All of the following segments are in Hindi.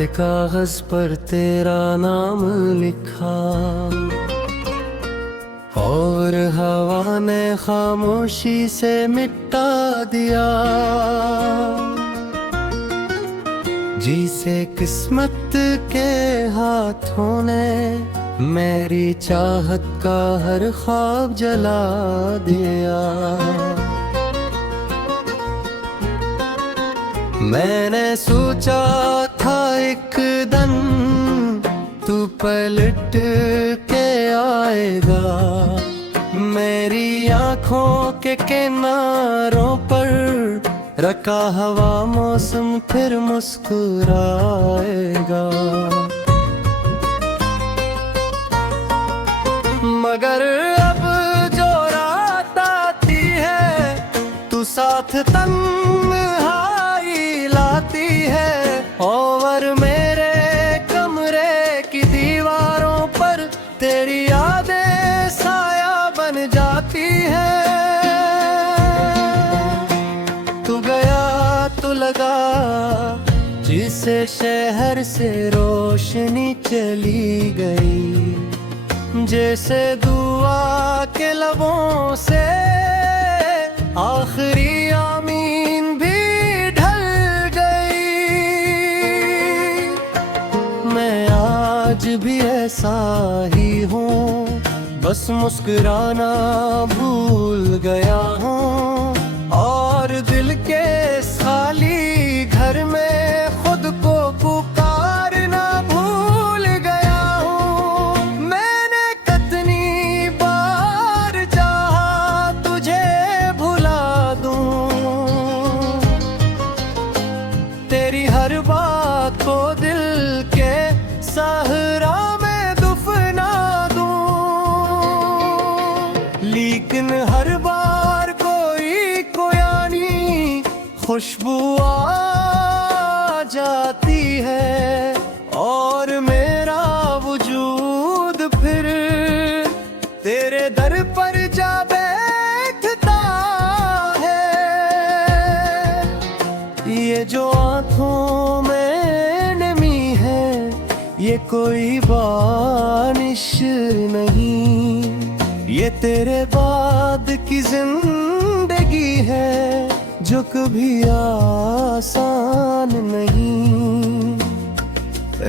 रहते कागज पर तेरा नाम लिखा, और हवा ने खामोशी से मिटा दिया। जिसे किस्मत के हाथों ने मेरी चाहत का हर ख्वाब जला दिया। मैंने सोचा था एक दिन तू पलट के आएगा, मेरी आँखों के किनारों पर रखा हवा मौसम फिर मुस्कुराएगा। मगर अब जो रात आती है तू साथ तन्हाई लाती है, और मेरे कमरे की दीवारों पर तेरी यादें साया बन जाती है। तू गया तो लगा जिसे शहर से रोशनी चली गई, जैसे दुआ के लबों से आखिरी आमीन भी ढल गई। मैं आज भी ऐसा ही हूँ, बस मुस्कुराना भूल गया हूँ, और दिल के खाली घर में खुद को पुकारना भूल गया हूँ। मैंने कितनी बार चाहा तुझे भुला दूं, तेरी हर बात को दिल के सहरा में दफना दूं, लेकिन हर बार कोई यानी खुशबू आ जाती है, और मेरा वजूद फिर तेरे दर पर जा बैठता है। ये जो आँखों में नमी है ये कोई बारिश नहीं, ये तेरे बाद की जिंदगी है जो कभी आसान नहीं।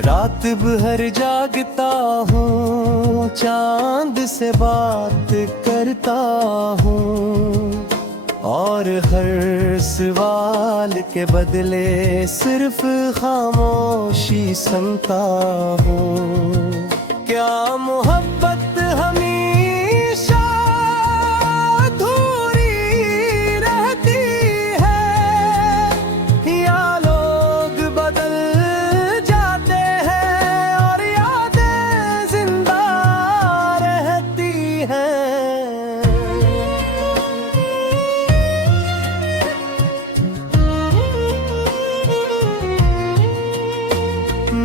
रात भर जागता हूँ, चांद से बात करता हूँ, और हर सवाल के बदले सिर्फ खामोशी सुनता हूँ। क्या मोहब्बत हमेशा अधूरी रहती है, या लोग बदल जाते हैं और यादें जिंदा रहती हैं?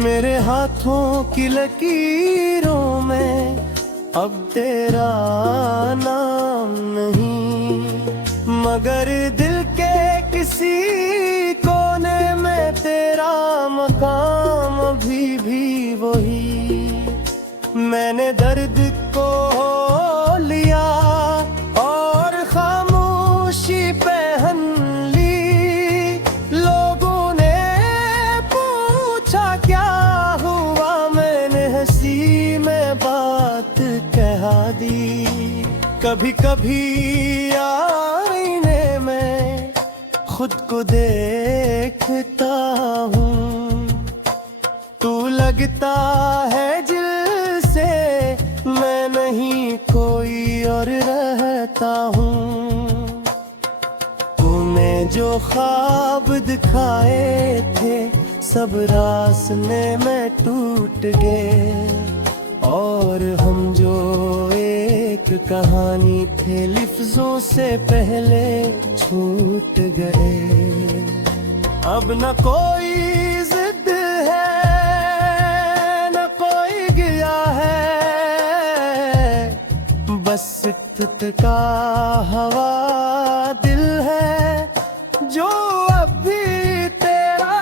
मेरे हाथों की लकीरों में अब तेरा नाम नहीं, मगर दिल के किसी कोने में तेरा मकाम अभी भी वही। मैंने दर्द को लिया और खामोशी पहन ली, लोगों ने पूछा क्या हुआ, मैंने हंसी में बात कह दी। कभी कभी आईने में खुद को देखता हूँ, तू लगता है जिससे मैं नहीं कोई और रहता हूँ। तूने जो ख्वाब दिखाए थे सब रास्ते में टूट गए, और हम जो एक कहानी थे लफ्जों से पहले छूट गए। अब न कोई जिद है न कोई गया है, बस का हवा दिल है जो अब भी तेरा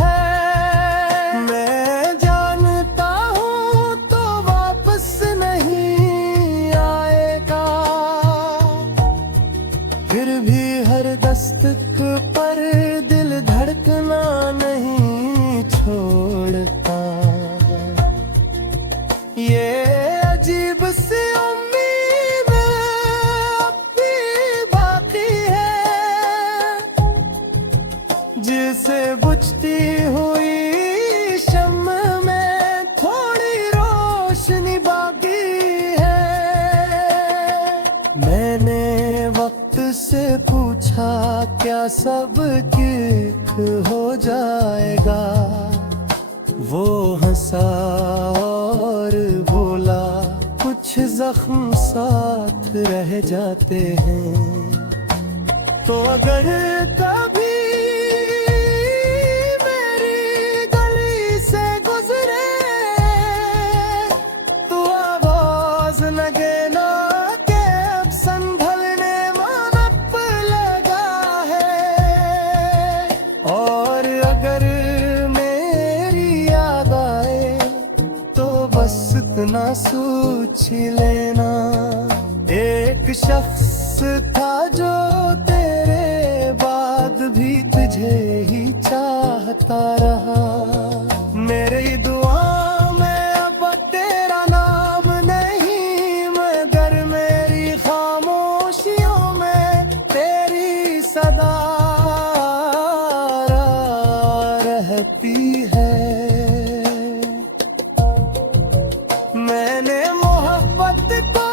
है। मैं मैंने वक्त से पूछा क्या सब ठीक हो जाएगा। वो हंसा और बोला कुछ जख्म साथ रह जाते हैं। तो अगर कभी मेरी गली से गुजरे तो आवाज लगे ना कि अब संभलने मानप लगा है। और अगर मेरी याद आए तो बस इतना सोच लेना, एक शख्स था जो तेरे बाद भी तुझे ही चाहता रहा। मेरी दुआ में अब तेरा नाम नहीं, मगर मेरी खामोशियों में तेरी सदा रहती है। मैंने मोहब्बत को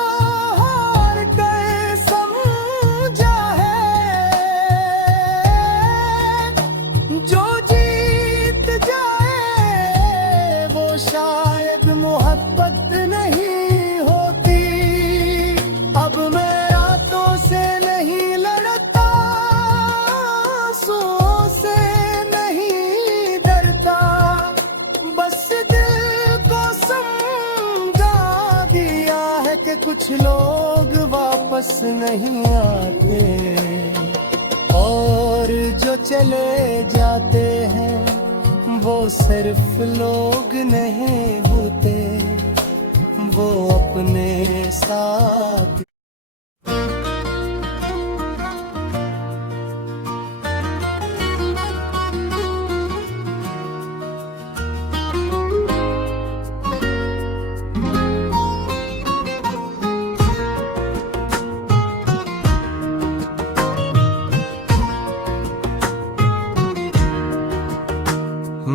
हार कर समझा है, जो जीत जाए वो शायद मोहब्बत नहीं होती। अब मैं रातों से नहीं लड़ता, आंसुओं से नहीं डरता, बस दिल को समझा दिया है कि कुछ लोग वापस नहीं आते, और जो चले जाते हैं वो सिर्फ लोग नहीं होते, वो अपने साथ।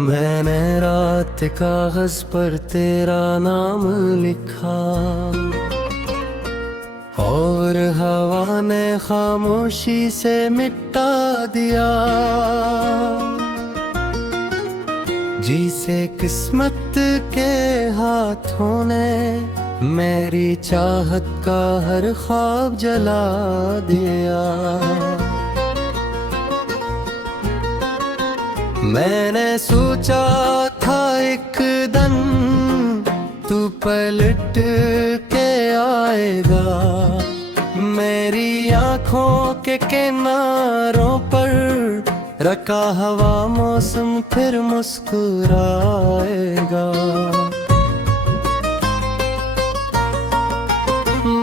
मैंने रात कागज पर तेरा नाम लिखा, और हवा ने खामोशी से मिटा दिया। जिसे किस्मत के हाथों ने मेरी चाहत का हर ख्वाब जला दिया। मैंने सोचा था एक दिन तू पलट के आएगा, मेरी आंखों के किनारों पर रखा हवा मौसम फिर मुस्कुराएगा।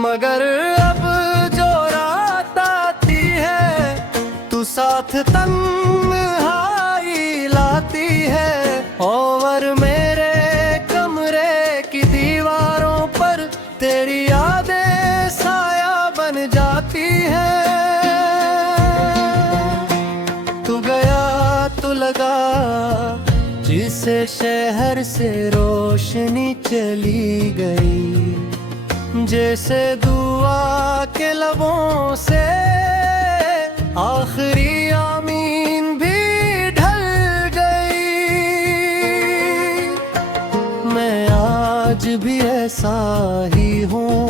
मगर अब जो रात आती है तू साथ तन्हाई लाती है, और मेरे कमरे की दीवारों पर तेरी यादें साया बन जाती है। तू गया तो लगा जिसे शहर से रोशनी चली गई, जैसे दुआ के लबों से आखिरी आमीन भी ढल गई। मैं आज भी ऐसा ही हूँ,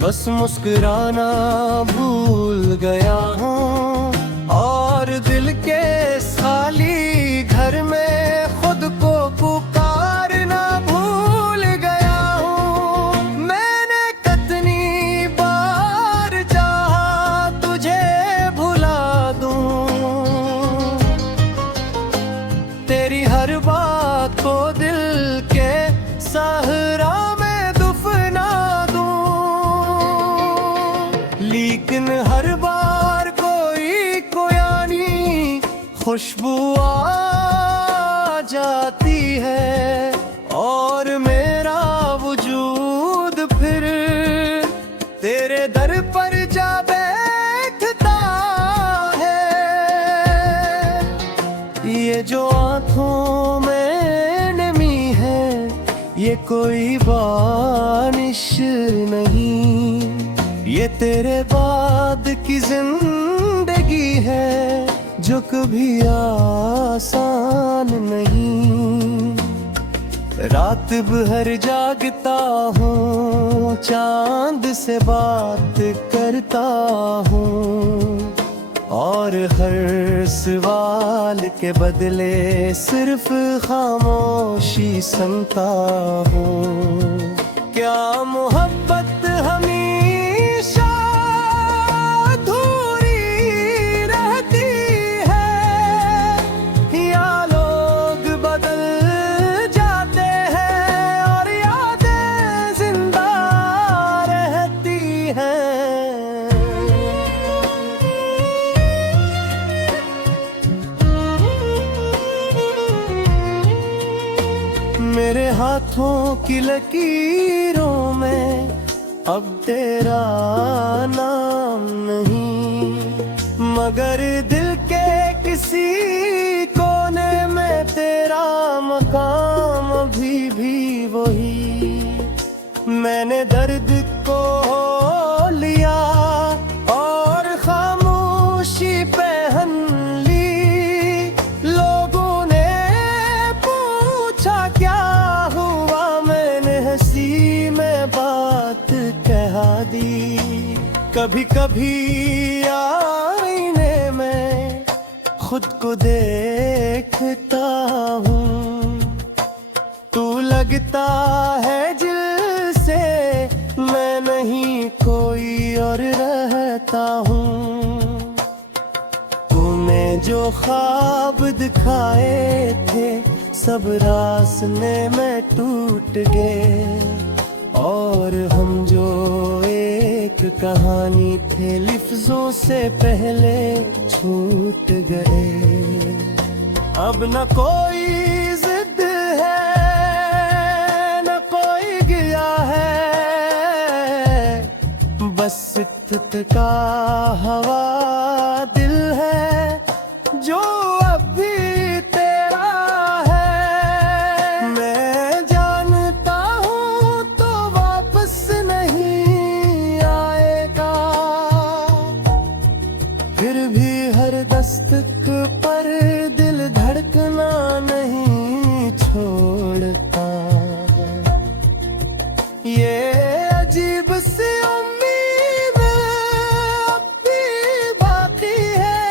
बस मुस्कुराना भूल गया हूँ, और दिल के खाली घर में खुद को पुकारना भूल गया हूँ। मैंने कितनी बार चाहा तुझे भुला दूं, तेरी हर बात को दिल के सहरा में दफना दूं, लेकिन हर बार कोई कोई खुशबू आ जाती है, और मेरा वजूद फिर तेरे दर पर जा बैठता है। ये जो आँखों में नमी है ये कोई बारिश नहीं, ये तेरे बाद की जिंदगी है जो कभी आसान नहीं। रात भर जागता हूँ, चांद से बात करता हूँ, और हर सवाल के बदले सिर्फ खामोशी सुनता हूँ। क्या मोहब्बत हमेशा अधूरी रहती है, या लोग बदल जाते हैं और यादें जिंदा रहती हैं। मेरे हाथों की लकीरों में अब तेरा नाम नहीं, मगर दिल के किसी कोने में तेरा मकाम अभी भी वही। मैंने दर्द को लिया और खामोशी पहन ली। लोगों ने पूछा क्या हुआ, मैंने हंसी में बात कह दी। कभी कभी आईने में खुद को देखता हूँ, तू लगता है जिससे मैं नहीं कोई और रहता हूँ। तूने जो ख्वाब दिखाए थे सब रास्ते में टूट गए, और हम जो एक कहानी थे लफ्जों से पहले छूट गए। अब न कोई जिद है न कोई गया है, बस का हवा दिल है जो अब भी तेरा है। मैं जानता हूँ तो वापस नहीं आएगा, फिर भी हर दस्तक पर दिल धड़कना नहीं छोड़ता। ये अजीब सी उम्मीद अब भी बाकी है,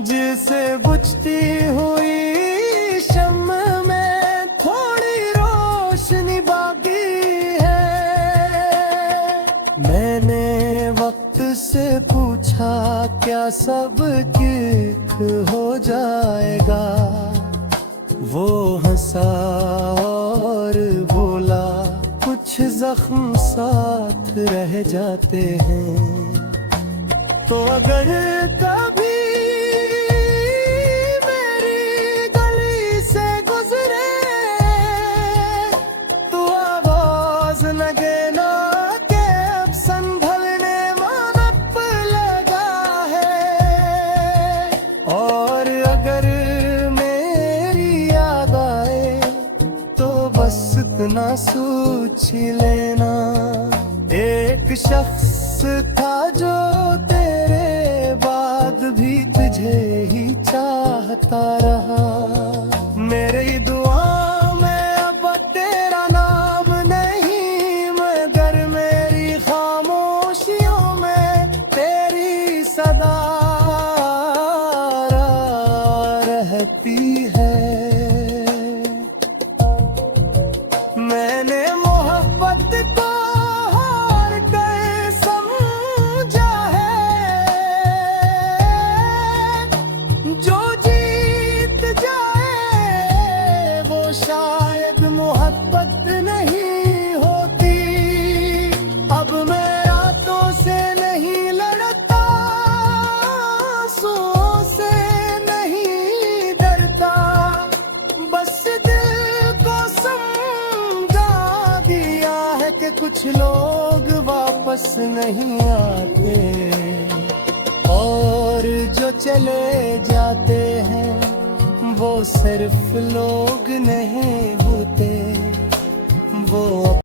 जिसे बुझती हुई शम्म में थोड़ी रोशनी बाकी है। मैंने वक्त से पूछा क्या सब ठीक हो जाएगा, वो हंसा और बोला कुछ जख्म साथ रह जाते हैं। तो अगर कभी मेरी गली से गुजरे तो आवाज लगे ना के अब संभलने मानप लगा है। और अगर मेरी याद आए तो बस इतना सोच लेना, एक शख्स था जो तेरे बाद भी तुझे ही चाहता रहा। मेरी दुआ में अब तेरा नाम नहीं, मगर मेरी खामोशियों में तेरी सदा रहती है। मैंने मोहब्बत को हार कर समझा है, जो जीत जाए वो शायद मोहब्बत नहीं होती। अब मैं रातों से नहीं लड़ता, आंसुओं से नहीं डरता, बस दिल को समझा दिया है कि कुछ लोग वापस नहीं आते, और जो चले जाते हैं वो सिर्फ लोग नहीं होते, वो